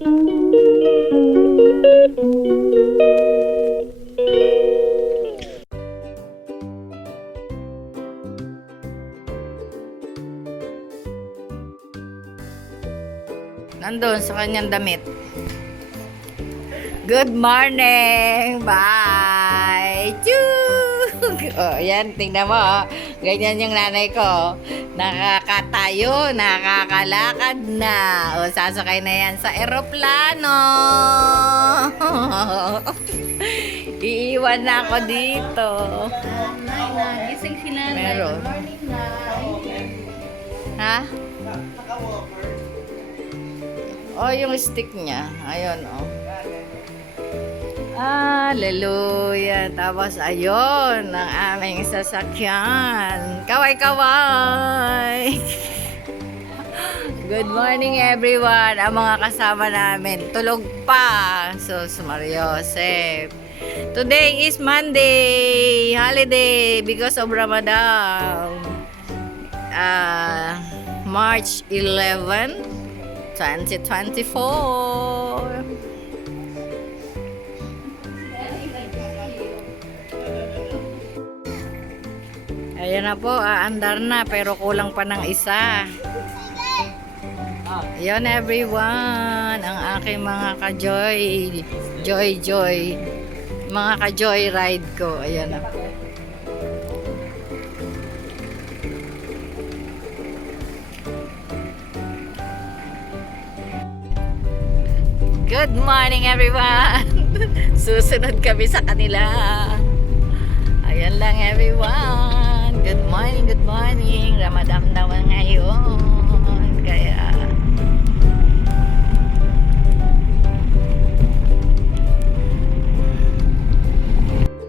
Nandun sa kanyang damit. Good morning! Bye! Choo! Oh, yan, tingnan mo. Oh. Ganyan yung nanay ko. Nakakatayo, nakakalakad na. O, sasakay na yan sa eroplano. Iiwan na ako dito. Gising si nanay. Meron. Good morning, Nay. Ha? Oh, yung stick niya. Ayun, oh. Hallelujah. Tapos, ayun, ang aming sasakyan. Kaway-kaway. Good morning, everyone. Ang mga kasama namin, tulog pa. So, Mario Joseph. Today is Monday. Holiday because of Ramadan. March 11, 2024. Ayan na po, aandar na pero kulang pa ng isa. Ayan everyone, ang aking mga ka-joy, joy, mga ka-joy ride ko. Ayan na. Good morning everyone. Susunod kami sa kanila. Ayan lang everyone. Good morning. Ramadan naman ngayon.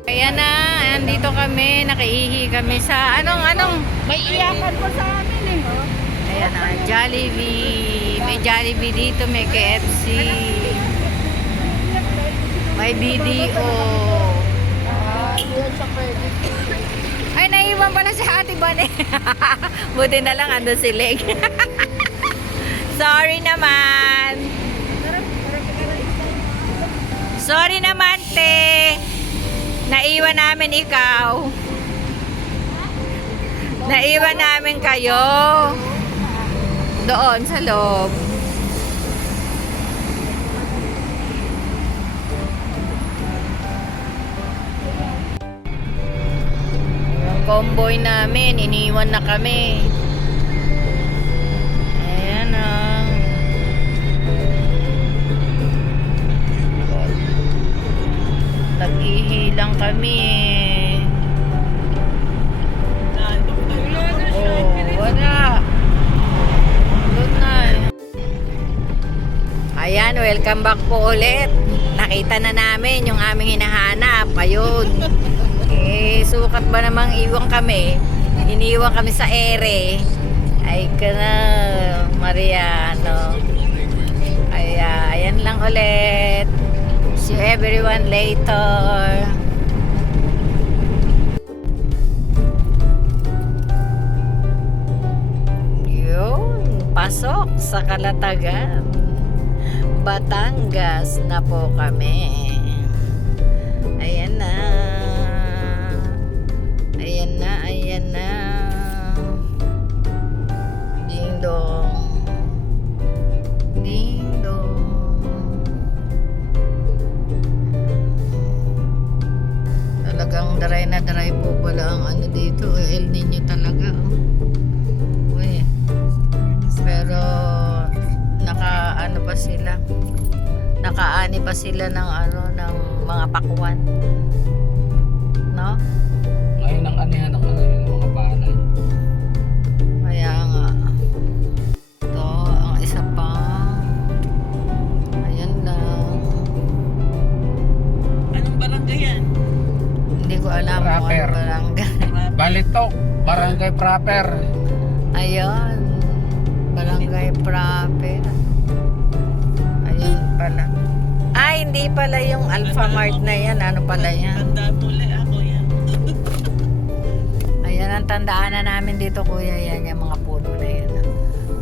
Kaya na, andito kami, nakaihi kami sa anong May iyakan po sa amin eh. ayan na, Jollibee. May Jollibee dito, may KFC. May BDO. Yun sa pwede. Ay, naiwan pala si Ate Bane. Buti na lang ando si Leg. Sorry naman. Sorry naman, te. Naiwan namin ikaw. Naiwan namin kayo. Doon sa loob. Yung convoy namin, iniwan na kami. Ayan na. Nag-ihi lang kami. Oh, wala. Doon na. Ayan, welcome back po ulit. Nakita na namin yung aming hinahanap. Ayun. Sukat ba namang iwan kami? Iniwan kami sa ere. Ay ka na, Mariano. Ayan lang ulit. See you everyone later. Yun, pasok sa Kalatagan. Batangas na po kami. Ayan na. Ding dong. Talagang daray na daray po pala ang ano dito. El Nino talaga. Uy. Pero nakaani pa sila ng ng mga pakuan. No? Ngayon ang anihan ng yung mga palay. Kaya nga. Ito, ang isa pa. Ayan lang. Anong barangay yan? Hindi ko alam kung Proper. ano barangay. Balitok, barangay proper. Ayun. Barangay proper. Ayun pala. Ay, hindi pala yung Alpha Mart na yan. Ano pala yan? Tandaan mo lang ako yan. Ayan ang tandaan na namin dito, kuya. Yan, yung mga puno na yan.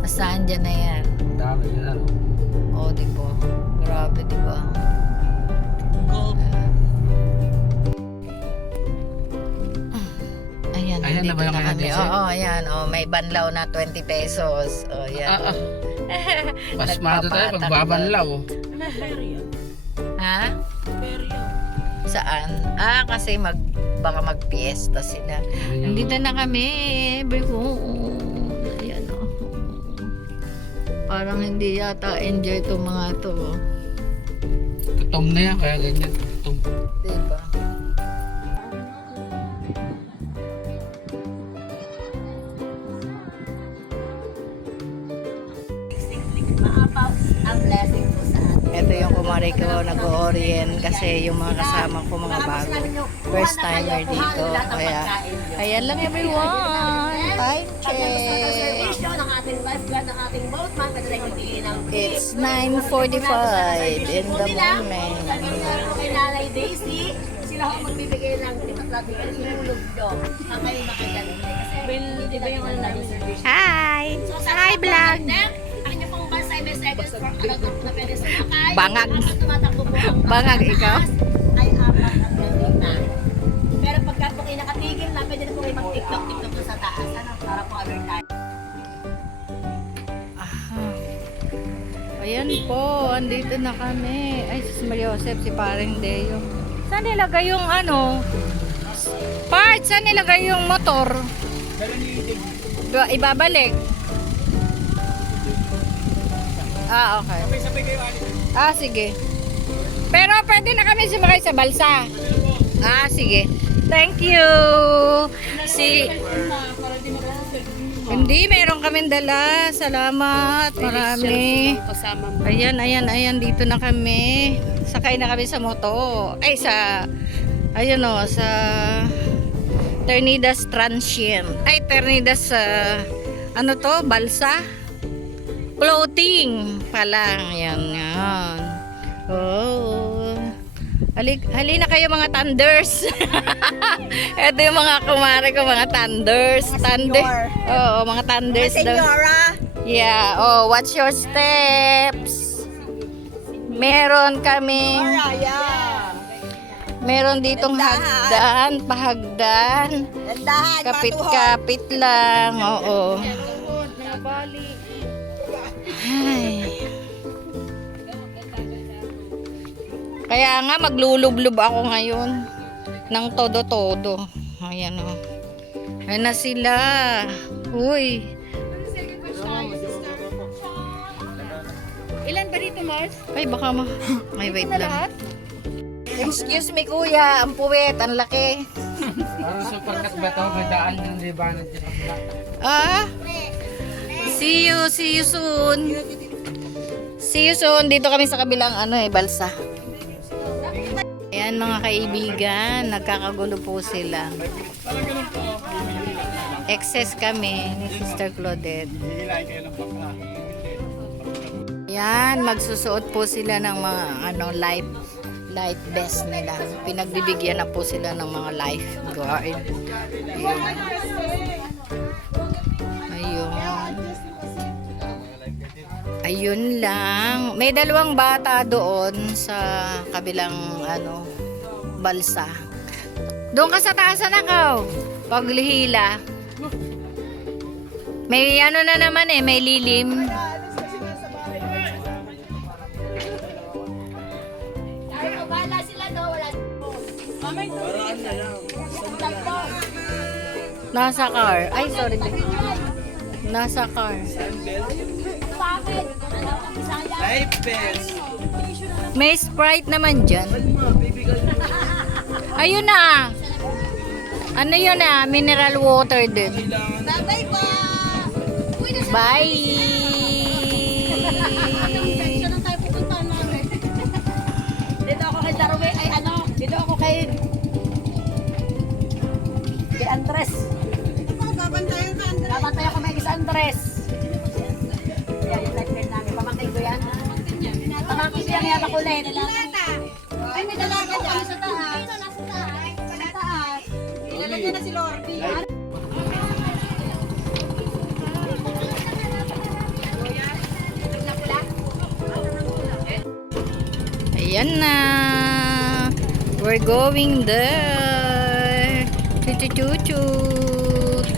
Nasaan dyan na yan? Dami yun ano. O, di po. na ba yung Dito na kami. kaya Oo, ayan. Oh, may banlaw na 20 pesos. Oh, yan. Pasmado tayo Nagpapatak pagbabanlaw. Peryo. Ha? Peryo. Saan? Kasi baka magpiesta sila. Nandito na kami. Ayan o. Parang hindi yata enjoy itong mga to. Tutom na yan, kaya ganyan. Tutom. Diba? Ang blessing po sa atin. Ito yung kumari ko nag-orient kasi yung mga kasama ko mga bago. First timer dito. Kaya, ayan lang everyone. Time check. ng ating lifeguard, ng ating boatman, kasi nagbibigay ng It's 9:45 in the morning. kay Nanay Daisy, sila ho magbibigay ng tipat-labi at ihulog do. Ang kayo makagaling. Kasi di ba yung ano namin service? Hi! Hi vlog! Ang inyo pong bus ay may seconds for na pwede sumakay. Bangag. At tumatakbo po ang Bangag ikaw? ay 4 hanggang 5. Pero pagka po kayo nakatigil na, pwede na po kayo mag-tiktok doon sa taas. Ano? Para po alert tayo. Ayan po, andito na kami. Ay, si Maria Joseph, si Paring Deo. Saan nilagay yung ano? Part, saan nilagay yung motor? Ibabalik. Okay. Sige. Pero pwede na kami sumakay sa balsa. Sige. Thank you. Hindi, meron kaming dala. Salamat. Marami. Ayan. Dito na kami. Sakay na kami sa moto. Sa Ternidas Transient. Ternidas, balsa? Floating pa lang. Yan. Oh. Halina kayo mga thunders. Ito yung mga kumare ko, mga thunders. Oo, mga thunders daw. Yeah. Oh, watch your steps. Meron kami. Meron ditong hagdan, pahagdan. Kapit-kapit lang. Oo. Ay. Kaya nga maglulublob ako ngayon ng todo-todo. Ayan o. Ayan na sila. Uy. Ilan ba dito, Mars? Ay baka may wait lang. Excuse me kuya, ang puwet, ang laki. Parang supercut ba ito? May daan yung libanan dyan. See you soon. See you soon. Dito kami sa kabilang balsa. Ayan mga kaibigan, nagkakagulo po sila. Excess kami ni Sister Claudette. Ayan, magsusuot po sila ng mga life vest nila. Pinagbibigyan na po sila ng mga lifeguard. Ayun lang. May dalawang bata doon sa kabilang balsa. Doon ka sa taas na ka. Paglihila. May na naman may lilim. Wala sila no, wala. Nasa car. Ay, sorry. Nasa car. May Sprite naman dyan. Ayun na. Ano yun mineral water din. Bye po. Bye. Saan tayo pupunta namin? Dito ako kay Darwin, dito ako kay Andres. Babantay ako may Andres. Yan yung life guard namin. Pamangkin ko yan. Pamangkin ko yan yung makulit. Ay, may dalaga dyan sa taas. Nasa taas. Ilalagyan na si Lordy. Ayan na. We're going there. Chuchuchuchut.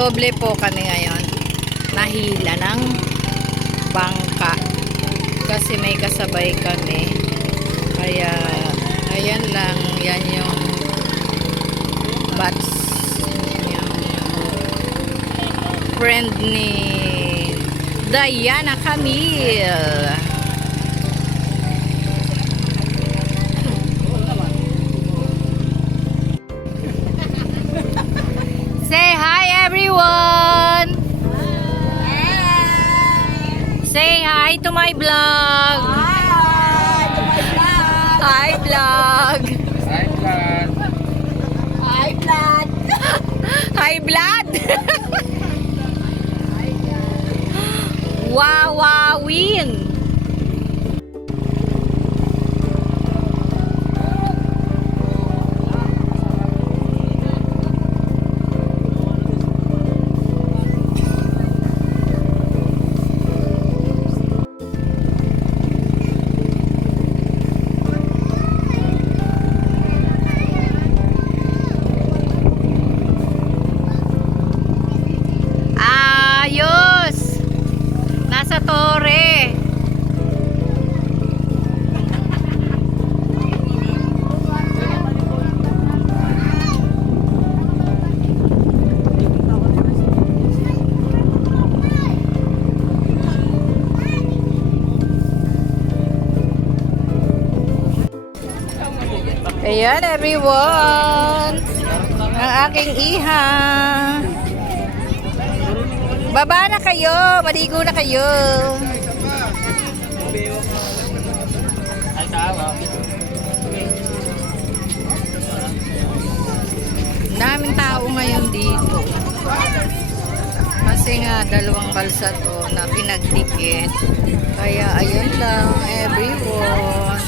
Doble po kami ngayon. Nahila ng bangka. Kasi may kasabay kami. Kaya, ayan lang. Yan yung batch. Yung friend ni Diana Camille. Say hi everyone! Say hi to my vlog! Hi vlog! Hi, Plan. Hi, Vlad. Hi vlog! Wawawin! Ayos! Nasa Torre. Ayan everyone. Ang aking iha. Baba na kayo. Maligo na kayo. Ay, tawa. Daming tao ngayon dito. Kasi nga dalawang balsa to na pinagdikit. Kaya ayun lang everyone.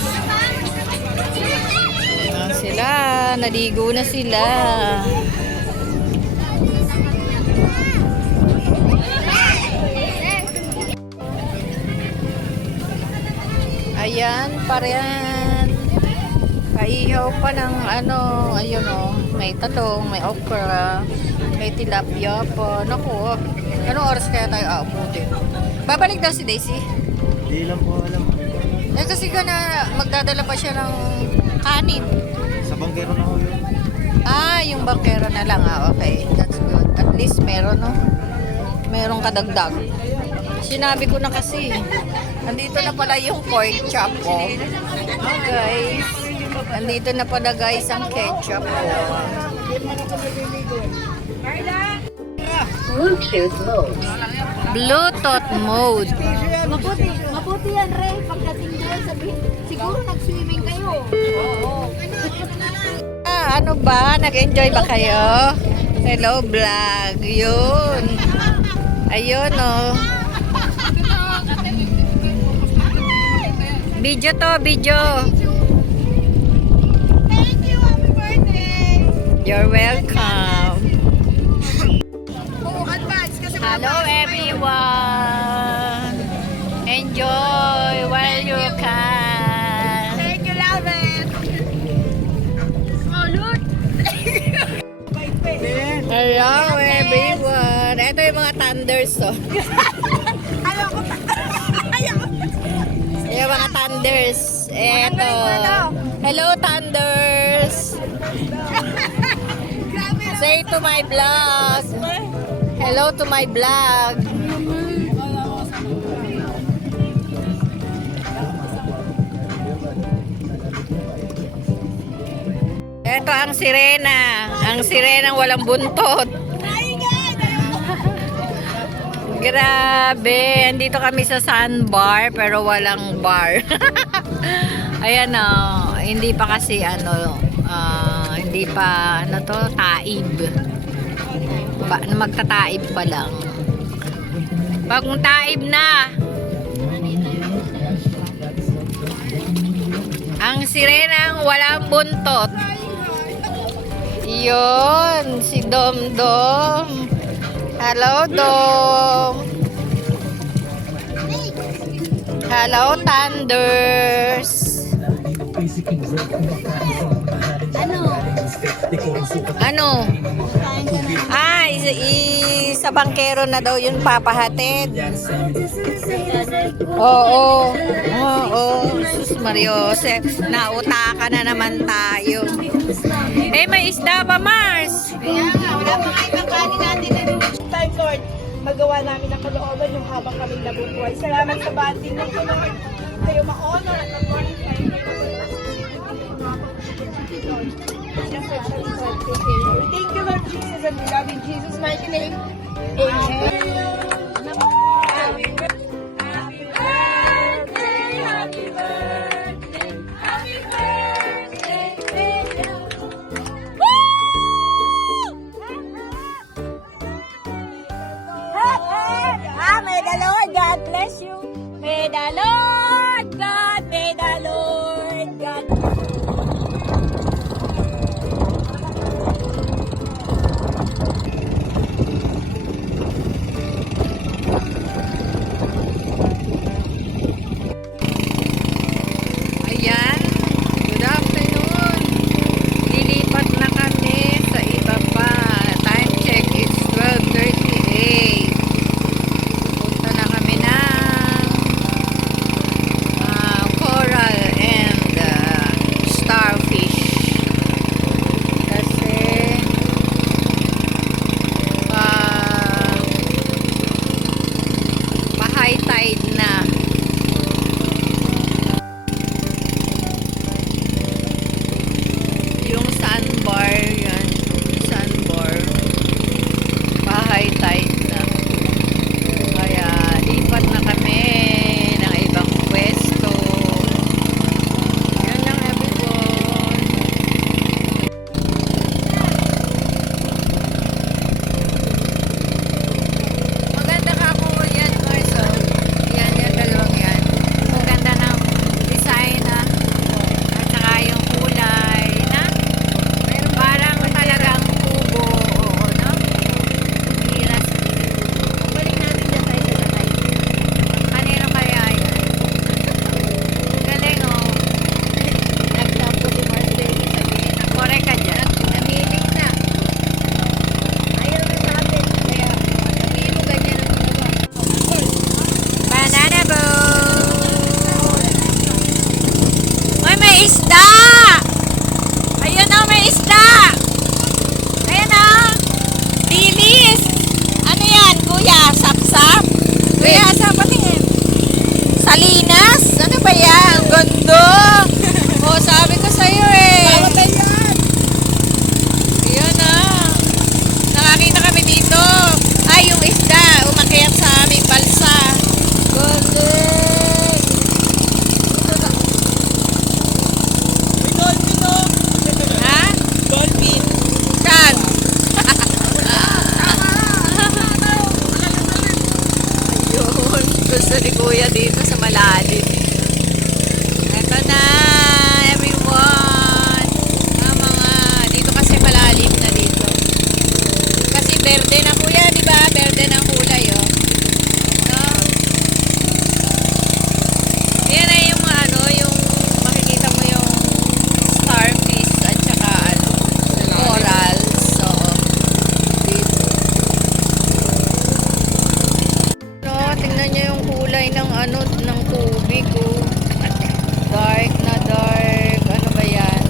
Ayan sila. Naligo na sila. Ayan pa rin. Kaihaw pa ng ano, ayun o. May talong, may okra, may tilapia pa. Naku, anong oras kaya tayo aabutin? Babalik daw si Daisy. Hindi lang po alam. Eh kasi ka na magdadala pa siya ng kanin. Sa banggero na ho yun. Ah, yung bakero na lang. Ah, okay. That's good. At least meron, no? Merong kadagdag. Sinabi ko na kasi. Nandito na pala yung pork chop ko. Oh, guys. Nandito na pala guys ang ketchup ko. Bluetooth mode. Bluetooth mode. Mabuti yan, Ray. Pagdating doon, sabihin, siguro nag-swimming kayo. Oo. Ah, ano ba? Nag-enjoy ba kayo? Hello, vlog. Yun. Ayun, oh. Video to, video. Thank you, happy birthday. You're welcome. Oo, advance. Kasi Hello, everyone. Enjoy while you can. thank you, love it. Oh, look. Hello, everyone. Ito yung mga thunders, oh. Ayaw ko. Ayaw ko. Yung mga thunders. Eto. Hello, thunders. Say to my vlog. Hello to my vlog. Ito ang sirena. Ang sirenang walang buntot. Grabe. Andito kami sa sandbar pero walang bar. Ayan o. Hindi pa kasi hindi pa taib. Magtataib pa lang. Pag taib na, ang sirenang walang buntot. Yun, si Domdom. Hello, Dom. Hello, Thunders. Ano? Ay, sa bangkero na daw yun papahatid. Oo. Oo. Sus Mariosep. Nautaka na naman tayo. Eh, may isda pa, Mars? Kaya nga, wala pa nga ibang kanin natin. Time, Lord, magawa namin ang kalooban yung habang kami nabubuhay. Salamat sa banding ng Lord. Kayo ma-honor at mag-qualify. We thank you, Lord Jesus, and we love in Jesus' mighty name. Amen. May the Lord God bless you. May the Lord God, may the Lord God. Ayan, good afternoon. Lilipat na kami sa iba pa. Time check, it's 12:38. Punta na kami ng coral and starfish. Kasi pa-high tide na. Yung sandbar, yan. Sandbar. Pa-high tide na. Kaya lipat na kami ng ibang pwesto. Yan lang, everyone. Maganda ka po yan, Marso. Yan, yung dalawang yan. Maganda ng design na. At saka yung kulay na. Parang talagang kubo. Oo, no? Miras. Balik natin dyan tayo sa sakay. Kanino kaya yan? Galing, oh. Nagtapo si Marcel. Sabihin na, correct ka dyan. Namilig na. Ayaw na sabi. Kaya, sabihin mo ganyan ang mga. Banana boat! Uy, may isda! Ayun na, may isda! Ayan na! Dilis! Ano yan, kuya? Sapsap? Kuya, saan patingin? Salinas? Ano ba yan? Ganda! Oo, sabi ko sa'yo eh. Ayan na. Nakakita kami dito. Ay, yung isda. Umakyat sa aming balsa. Galing! Ha? Dolphin. Saan? Ayun. Gusto ni kuya dito sa malalim. Ito na, everyone. Mga, dito kasi malalim na dito. Kasi berde na kuya, di ba? Berde ng kulay, oh. No? Yan na yung ano, yung makikita mo yung starfish at saka ano, corals. So, dito. No, tingnan niyo yung kulay ng ano, ng tubig, oh. Dark na dark. Ano ba yan?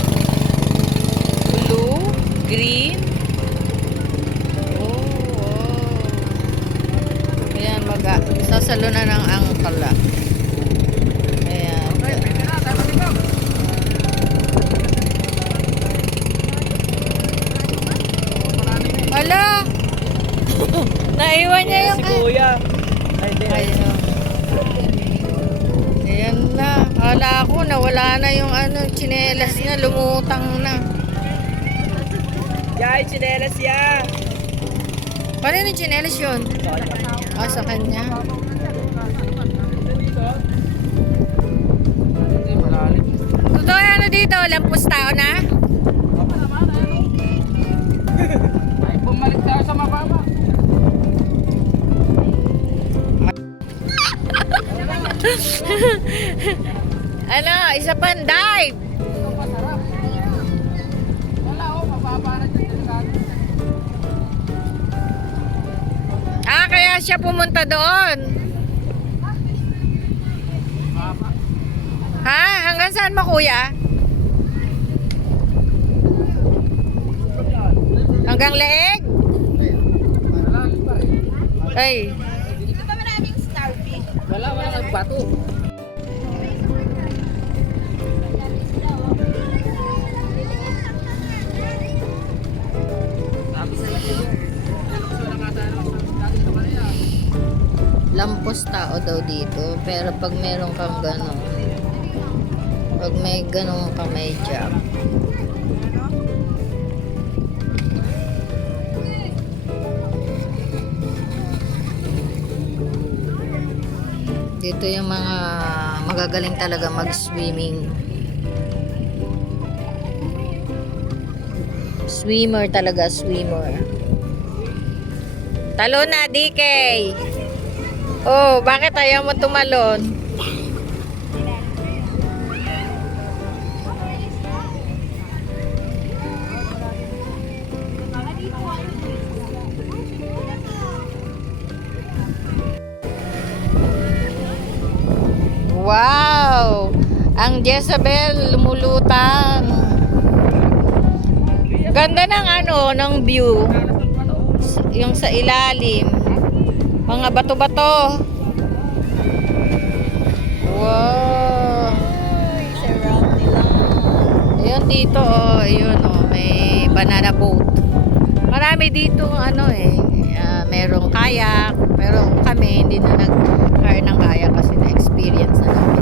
Blue? Green? Oh, oh. Ayan, sasalo na ng angkala. Ayan. Ala! Naiwan niya yung... Kuya. Ayun. Ayan na. Kala ko nawala na yung ano, tsinelas niya. Lumutang na. Yay, chinelas ya. Paano yung tsinelas yun? Ah, sa kanya. Hindi, malalim. Totoo ano dito? Lampos tao na? Ay, bumalik tayo sa mababa. Ano, isa pang dive. Wala, oh, mababa na dito. kaya siya pumunta doon? Ha? Hanggang saan mo, kuya? Hanggang leeg? Ay. Dito ba maraming starfish? Wala nagbato. Lampos tao daw dito, pero pag meron kang gano'n, pag may gano'n ka may jack, dito yung mga magagaling talaga mag-swimming. Swimmer talaga, swimmer. Talon na, DK! Oh, bakit ayaw mo tumalon? Wow! Ang Jezebel lumulutang. Ganda ng ng view. Yung sa ilalim. Mga bato-bato. Wow! Sarap nila. Ayun dito, ayun may banana boat. Marami dito merong kayak, pero kami hindi na nag-hire ng kayak kasi na-experience na namin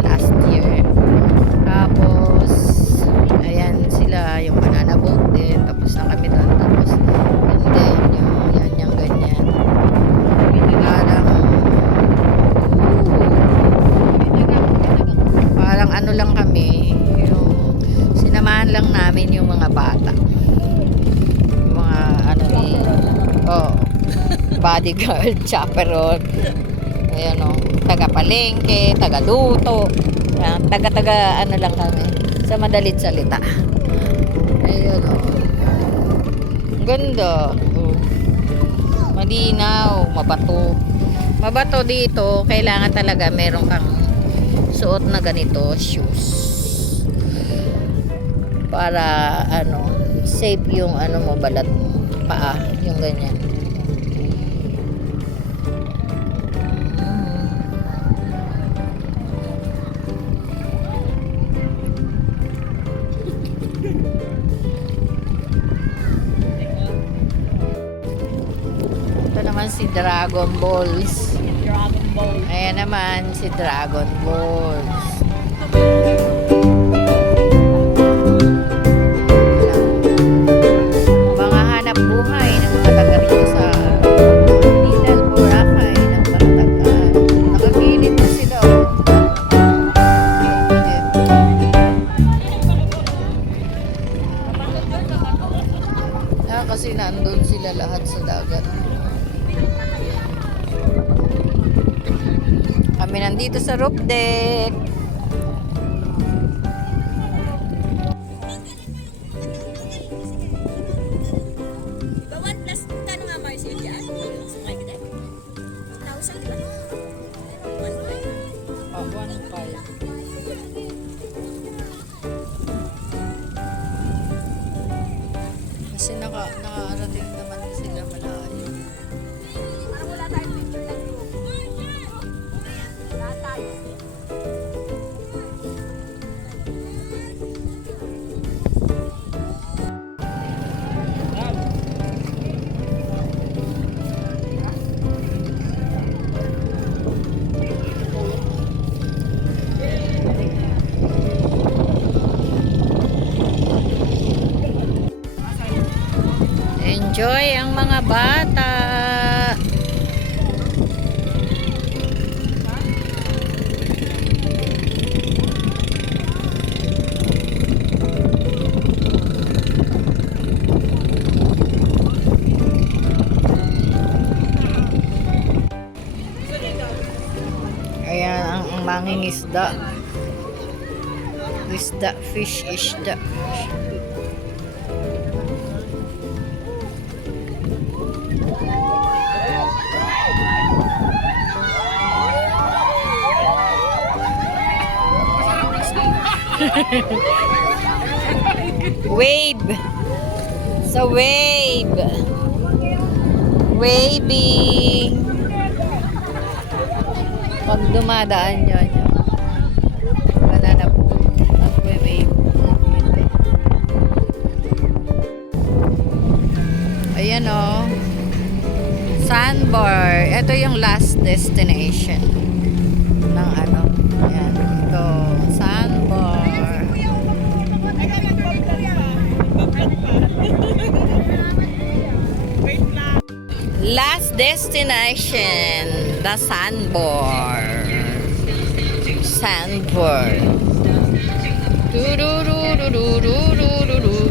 last year. Tapos ayan sila, yung banana boat din, tapos na kami doon, tapos and then yung ganyan. Parang lang kami, yung sinamahan lang namin yung mga bata. Yung mga bodyguard, chaperone. Ayan taga-palengke, taga-luto. Taga-taga lang kami. Sa madalit salita. Ayun ganda. Malinaw, mabato. Mabato dito, kailangan talaga meron kang suot na ganito, shoes. Para safe yung mo, balat mo, paa, yung ganyan. Ito naman si Dragon Balls. Dragon Ball. Ayan naman si Dragon Balls. Mga hanap buhay ng mga taga rito sa Little Boracay ng Balatagan. Nakagilid na sila. Kasi nandun sila lahat sa dagat. Kami nandito sa roof deck. Bawan plus, kano nga Marcel dyan? Sakay ka dyan? 1,000 ba? 1,500. 1.5. Kasi nakarating naman sila malayo. Parang wala tayong picture ng group. Wala tayo. Enjoy ang mga bata. Ayan ang mangingisda. Isda, fish, isda. Wave. Sa wave. Waving. Pag dumadaan yun. Banana po. Nag-wave. Ayan o. Sandbar. Ito yung last destination ng ano. Ayan. Ito. Sandbar. Last destination. The Sandbar. Sandbar. Turururururururu.